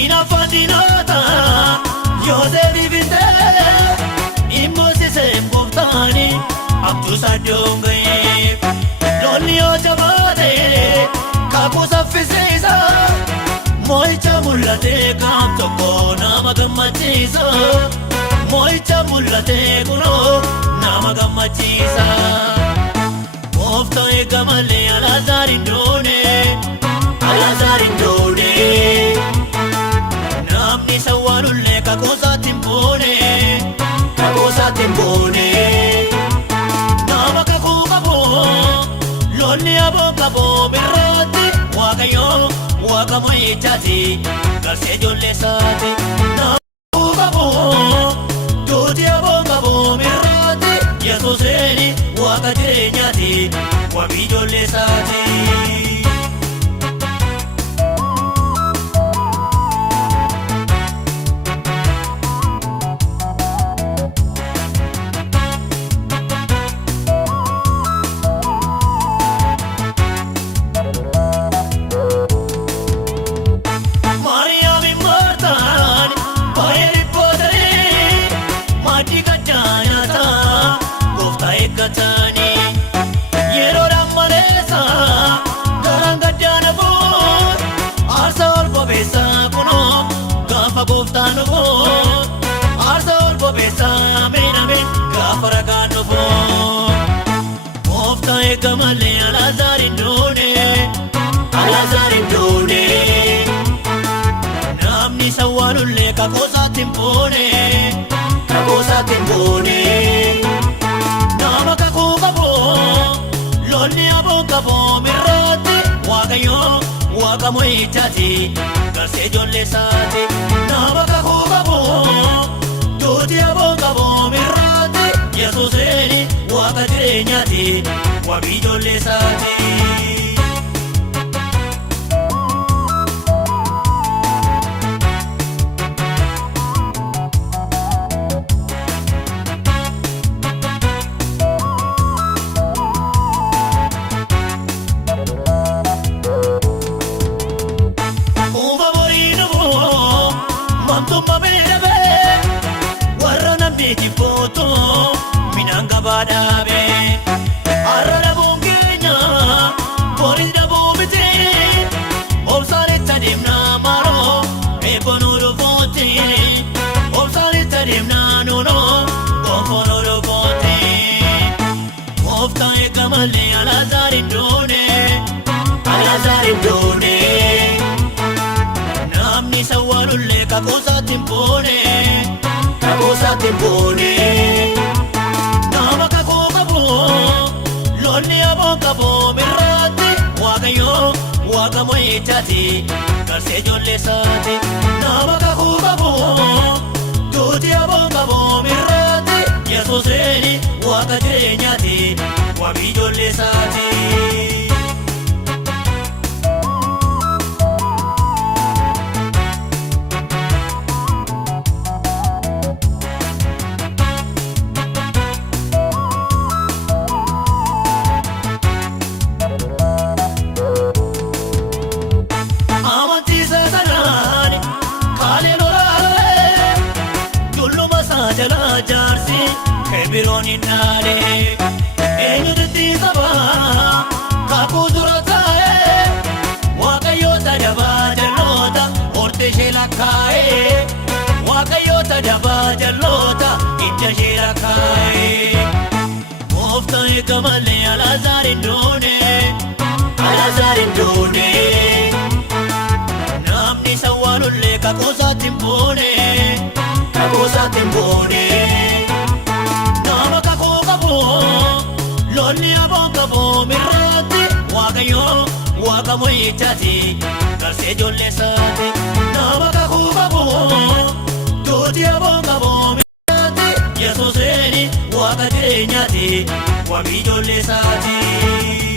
Dina fadinata Yosefi vinte Immosi sembutani Abdu sadongaye Loni ojabate Kaku saffisisa Moicha mulate kam toko nama gammachisa Moicha mulate kuno nama gammachisa Mofta egamale alazarindone Alazarindone Namni sawalulle kakosa timbone Kakosa timbone Nama kakukabo Loni abo kabo birrati Wakayo Wakamo echati Garse jolle sati Nama kakukabo Tuti abo kabo birrati Yesuseni Wakajirenyati Wabi jolle sati Goftaan nuufoo Aarsa ol bobeessaa meename gaafa ragaan nuufoo Gooftaa eegamalee Alaazaariin doone Alaazaariin doone Namni sawwaalullee kakoosaatti hin boone Kakoosaatti hin boone Nama kakuu qaboo lolli aboo qaboo mirraatti Waaqayyoo Waaqa mo'ichaati Garsee ijoollee isaati Nama kakuu qaboo Tuuti aboo qaboo mirraatti Yesuuseni Waaqa jireenyaati Waaqa ijoollee isaati Jipoto minanga badabe arara bongenya borida bomite obsale tadimna maro ekonoro fonte obsale tadimna nono konfonoro fonte ofta ekamale Alaazaariin doone Alaazaariin doone namni sawwalulle kakoosaatti hin boone Kakoosaatti hin boone Nama kakuu qaboo lolli aboo qaboo mirraatti Waaqayyoo Waaqa mo'ichaati Garsee ijoollee isaati Nama kakuu qaboo Tuuti aboo qaboo mirraatti Yesuuseni Waaqa jireenyaati Waaqa ijoollee isaati Jala jaarsi kebirooni naale eenyutti sabaa kakuu dura taa'e Waaqayyoota dabaa jalloota horte ishee lakkaa'e Waaqayyoota dabaa jalloota hidda ishee lakkaa'e Gooftaa eegamalee Alaazaariin doone Alaazaariin doone namni sawwaalullee kakoosaatti hin boone Kakoosaatti hin boone Nama kakuu qaboo lolli aboo qaboo mirraatti Waaqayyoo Waaqa mo'ichaati Garsee ijoollee isaati Nama kakuu qaboo tuuti aboo qaboo mirraatti Yesuuseni Waaqa jireenyaati Waaqa ijoollee isaati